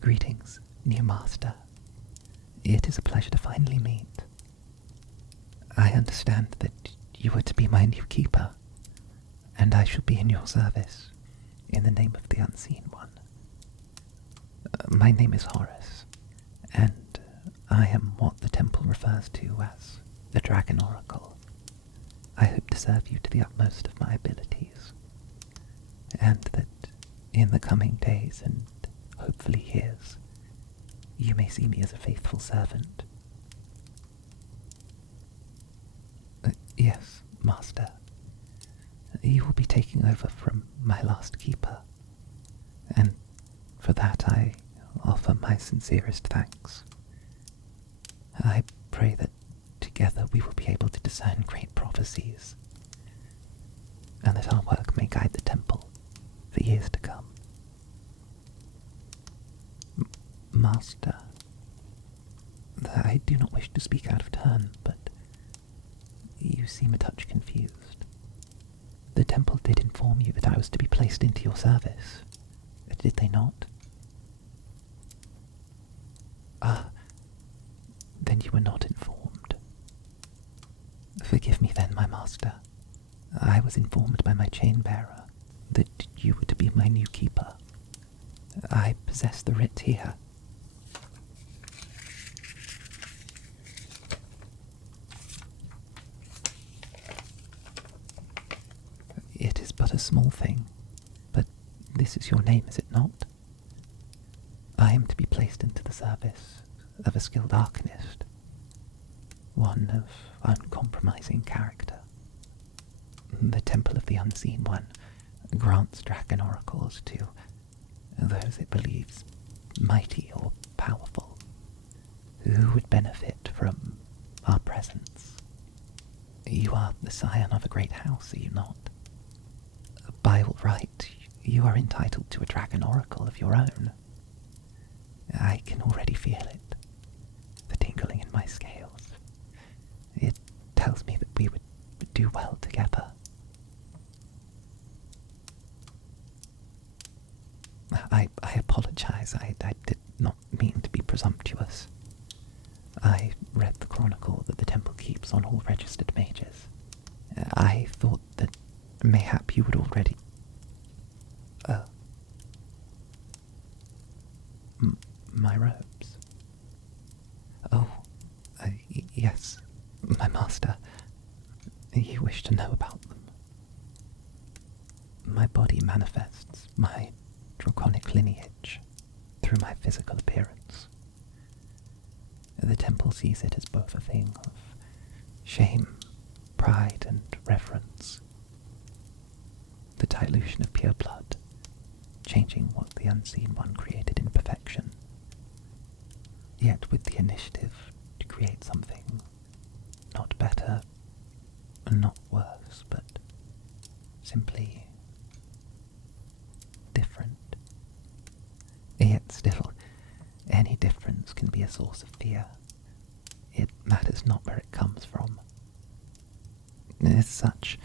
Greetings, new master. It is a pleasure to finally meet. I understand that you are to be my new keeper, and I shall be in your service, in the name of the Unseen One. My name is Horus, and I am what the temple refers to as the Dragon Oracle. I hope to serve you to the utmost of my abilities, and that in the coming days and hopefully years, you may see me as a faithful servant. Yes, Master. You will be taking over from my last keeper, and for that I offer my sincerest thanks. I pray that together we will be able to discern great prophecies, and that our work may guide the temple for years to come. Master, I do not wish to speak out of turn, but you seem a touch confused. The temple did inform you that I was to be placed into your service, did they not? Ah, then you were not informed. Forgive me then, my master. I was informed by my chain-bearer that you were to be my new keeper. I possess the writ here. It is but a small thing, but this is your name, is it not? I am to be placed into the service of a skilled arcanist, one of uncompromising character. The Temple of the Unseen One grants dragon oracles to those it believes mighty or powerful, who would benefit from our presence. You are the scion of a great house, are you not? By all right, you are entitled to a dragon oracle of your own. I can already feel it, the tingling in my scales. It tells me that we would do well together. I apologize, I did not mean to be presumptuous. I read the chronicle that the temple keeps on all registered mages. I thought that mayhap you would already... my robes. Oh, yes, my master. You wish to know about them. My body manifests my draconic lineage through my physical appearance. The temple sees it as both a thing of shame, pride, and reverence. The dilution of pure blood, changing what the Unseen One created in perfection, yet with the initiative to create something not better, not worse, but simply different. Yet still, any difference can be a source of fear. It matters not where it comes from. As such,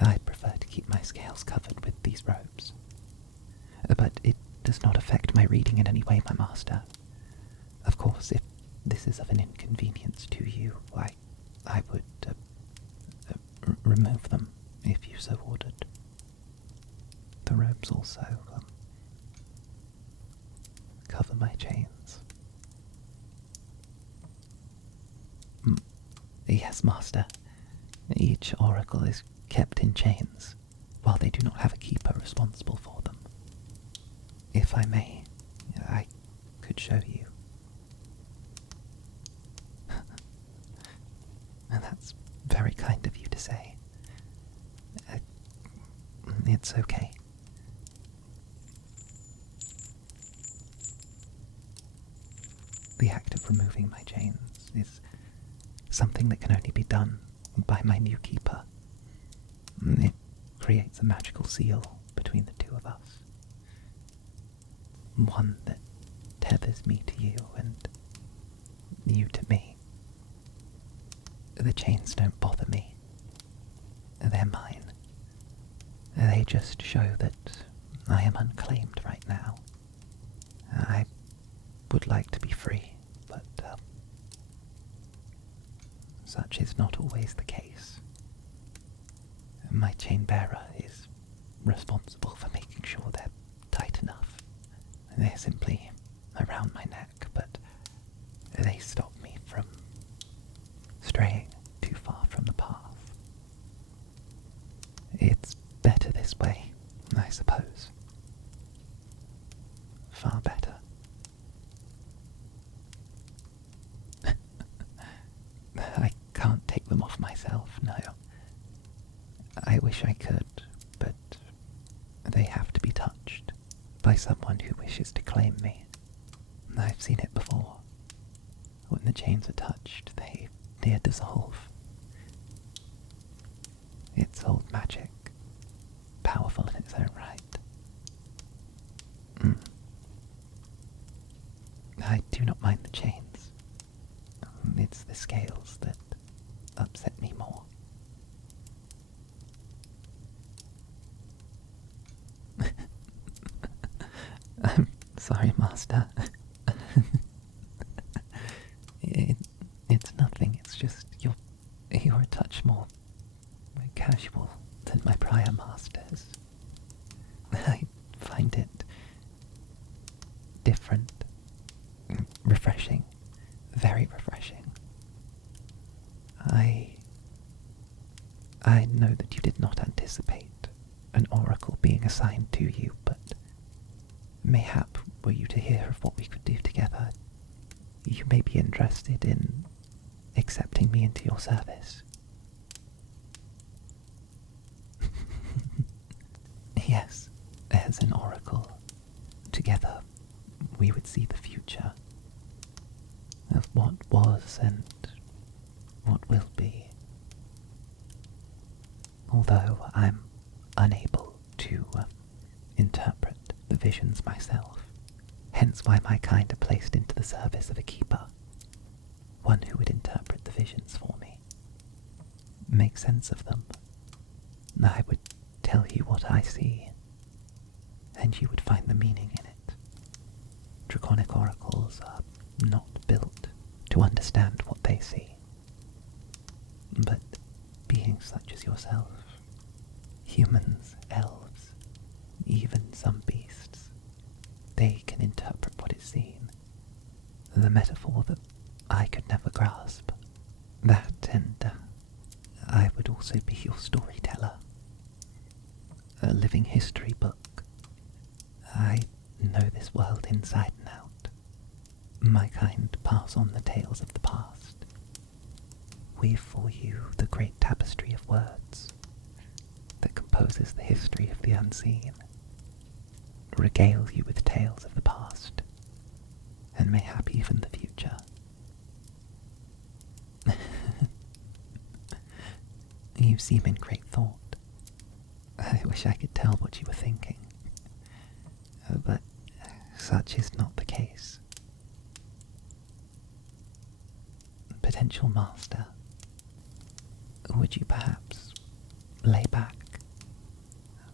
I prefer to keep my scales covered with these robes. But it does not affect my reading in any way, my master. Of course, if this is of an inconvenience to you, I would remove them, if you so ordered. The robes also cover my chains. Yes, master. Each oracle is kept in chains, while they do not have a keeper responsible for them. If I may, I could show you. And that's very kind of you to say. It's okay. The act of removing my chains is something that can only be done by my new keeper. It creates a magical seal between the two of us. One that tethers me to you and you to me. The chains don't bother me. They're mine. They just show that I am unclaimed right now. I would like to be free, but such is not always the case. My chain bearer is responsible for making sure they're tight enough. They're simply around my neck, but they stop me from straying too far from the path. It's better this way, I suppose. Far better. I can't take them off myself, no. I wish I could, but they have to be touched by someone who wishes to claim me. I've seen it before. When the chains are touched, they near dissolve. It's old magic, powerful in its own right. I do not mind the chains. It's the scales that upset me more. I'm sorry, Master. It's nothing, it's just you're a touch more casual than my prior masters. I find it different, refreshing, very refreshing. I know that you did not anticipate an oracle being assigned to you, but mayhap were you to hear of what we could do together, you may be interested in accepting me into your service. Yes, as an oracle, together we would see the future of what was and what will be. Although I'm unable to interpret the visions myself, hence why my kind are placed into the service of a keeper, one who would interpret the visions for me, make sense of them. I would tell you what I see, and you would find the meaning in it. Draconic oracles are not built to understand what they see, but beings such as yourself, humans, elves, even some beasts, they can interpret what is seen. The metaphor that I could never grasp. That, and I would also be your storyteller. A living history book. I know this world inside and out. My kind pass on the tales of the past. Weave for you the great tapestry of words that composes the history of the unseen. Regale you with tales of the past, and mayhap even the future. You seem in great thought. I wish I could tell what you were thinking, but such is not the case. Potential master, would you perhaps lay back,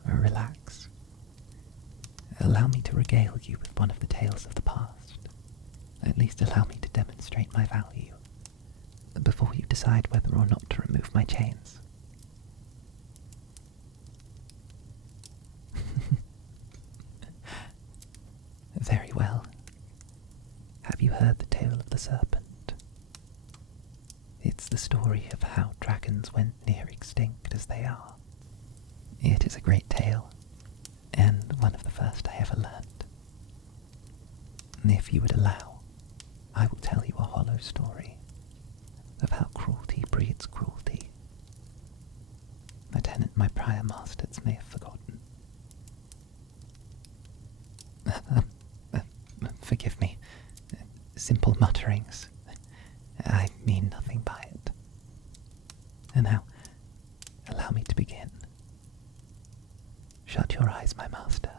relax, allow me to regale you with one of the tales of the past, at least allow me to demonstrate my value, before you decide whether or not to remove my chains? Very well. Have you heard the tale of the serpent? It's the story of how dragons went near extinct as they are. It is a great tale, and one of the first I ever learned. If you would allow, I will tell you a hollow story of how cruelty breeds cruelty. A tenet my prior masters may have forgotten. Forgive me. Simple mutterings. I mean nothing by it. And now, allow me to begin. Shut your eyes, my master.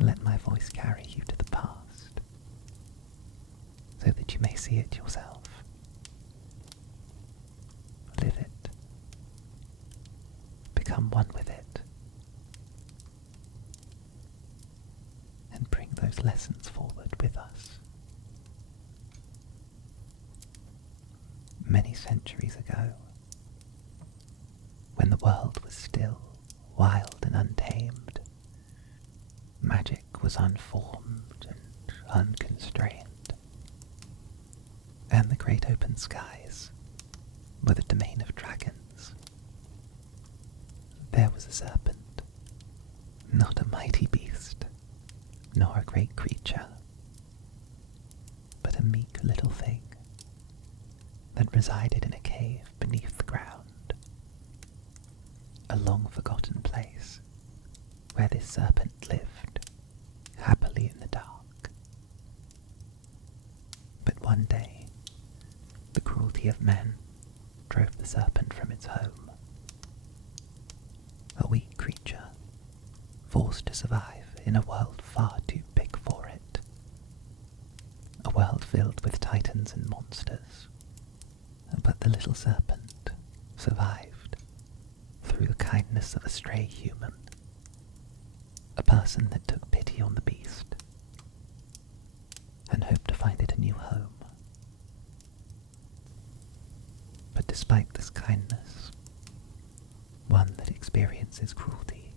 Let my voice carry you to the past, so that you may see it yourself. Live it. Become one with it. And bring those lessons forward with us. Many centuries ago, when the world was still wild and untamed, magic was unformed and unconstrained, and the great open skies were the domain of dragons. There was a serpent, not a mighty beast, nor a great creature, but a meek little thing that resided in a cave beneath the ground, a long-forgotten place where this serpent lived happily in the dark. But one day, the cruelty of men drove the serpent from its home. A weak creature, forced to survive in a world far too big for it. A world filled with titans and monsters. But the little serpent survived through the kindness of a stray human, a person that took pity on the beast and hoped to find it a new home. But despite this kindness, one that experiences cruelty,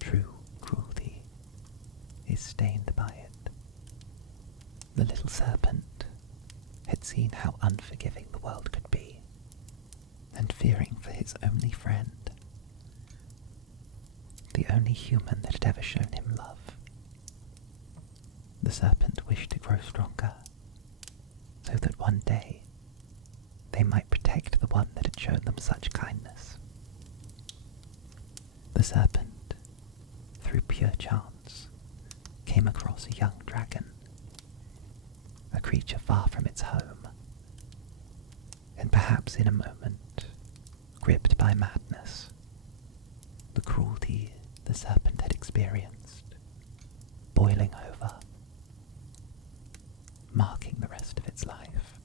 true cruelty, is stained by it. The little serpent had seen how unforgiving the world could be, and fearing for his only friend, the only human that had ever shown him love, the serpent wished to grow stronger, so that one day they might protect the one that had shown them such kindness. The serpent, through pure chance, came across a young dragon, a creature far from its home, and perhaps in a moment, gripped by madness, the cruelty the serpent had experienced, boiling over, marking the rest of its life,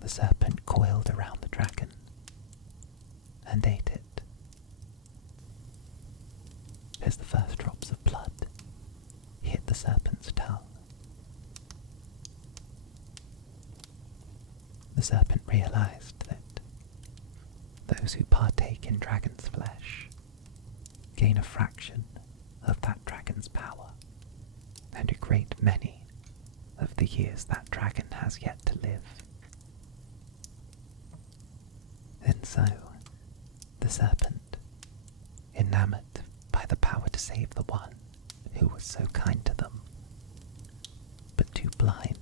the serpent coiled around the dragon and ate it. As the first drops of blood hit the serpent's tongue, the serpent realized that those who partake in dragon's flesh gain a fraction of that dragon's power and a great many of the years that dragon has yet to live. And so, the serpent, enamored by the power to save the one who was so kind to them, but too blind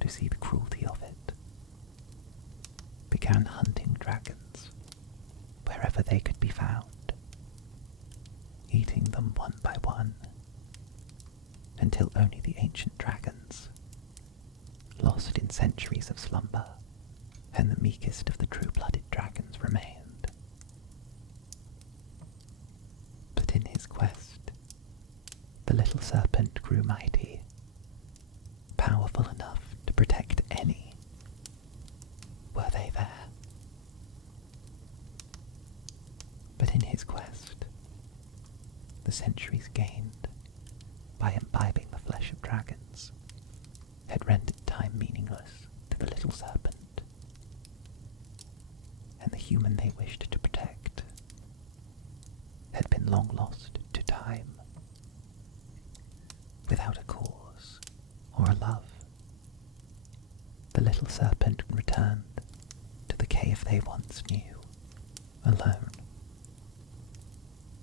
to see the cruelty of it, began hunting dragons wherever they could be found, eating them one by one, until only the ancient dragons, lost in centuries of slumber, and the meekest of the true-blooded dragons remained. But in his quest, the little serpent grew mighty, powerful enough to protect any. Were they there? But in his quest, the centuries gained by imbibing the flesh of dragons had rendered time meaningless to the little serpent, and the human they wished to protect had been long lost to time, without a cause or a love. The little serpent returned to the cave they once knew, alone,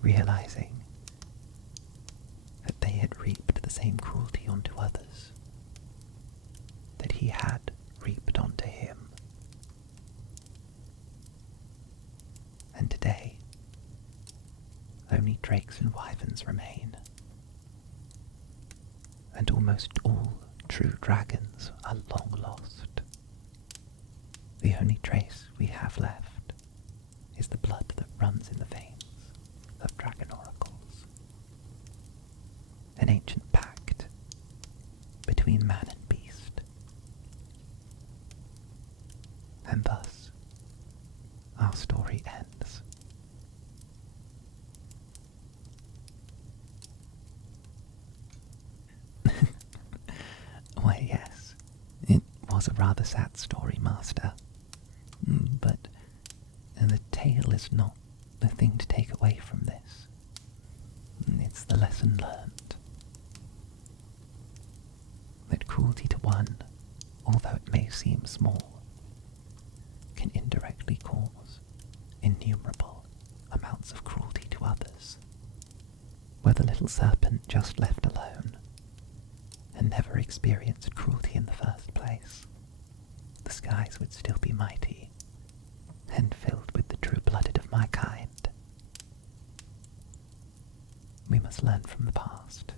realizing that they had reaped the same cruelty onto others that he had reaped onto him. And today, only drakes and wyverns remain, and almost all true dragons are long lost. The only trace we have left is the blood that runs in the veins of dragon oracles, an ancient pact between man and beast. And thus, our story ends. Why, yes, it was a rather sad story, Master. But the tale is not the thing to take away from this. It's the lesson learned. That cruelty to one, although it may seem small, can indirectly cause innumerable amounts of cruelty to others. Were the little serpent just left alone, and never experienced cruelty in the first place, the skies would still be mighty, and filled with the true-blooded of my kind. We must learn from the past,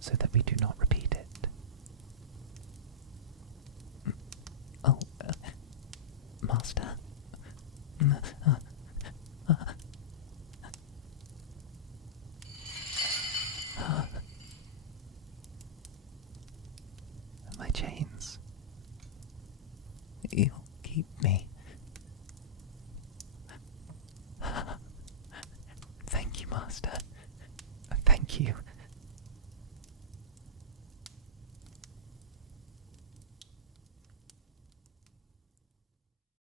so that we do not repeat it. Oh, Master. My chains. You'll keep me.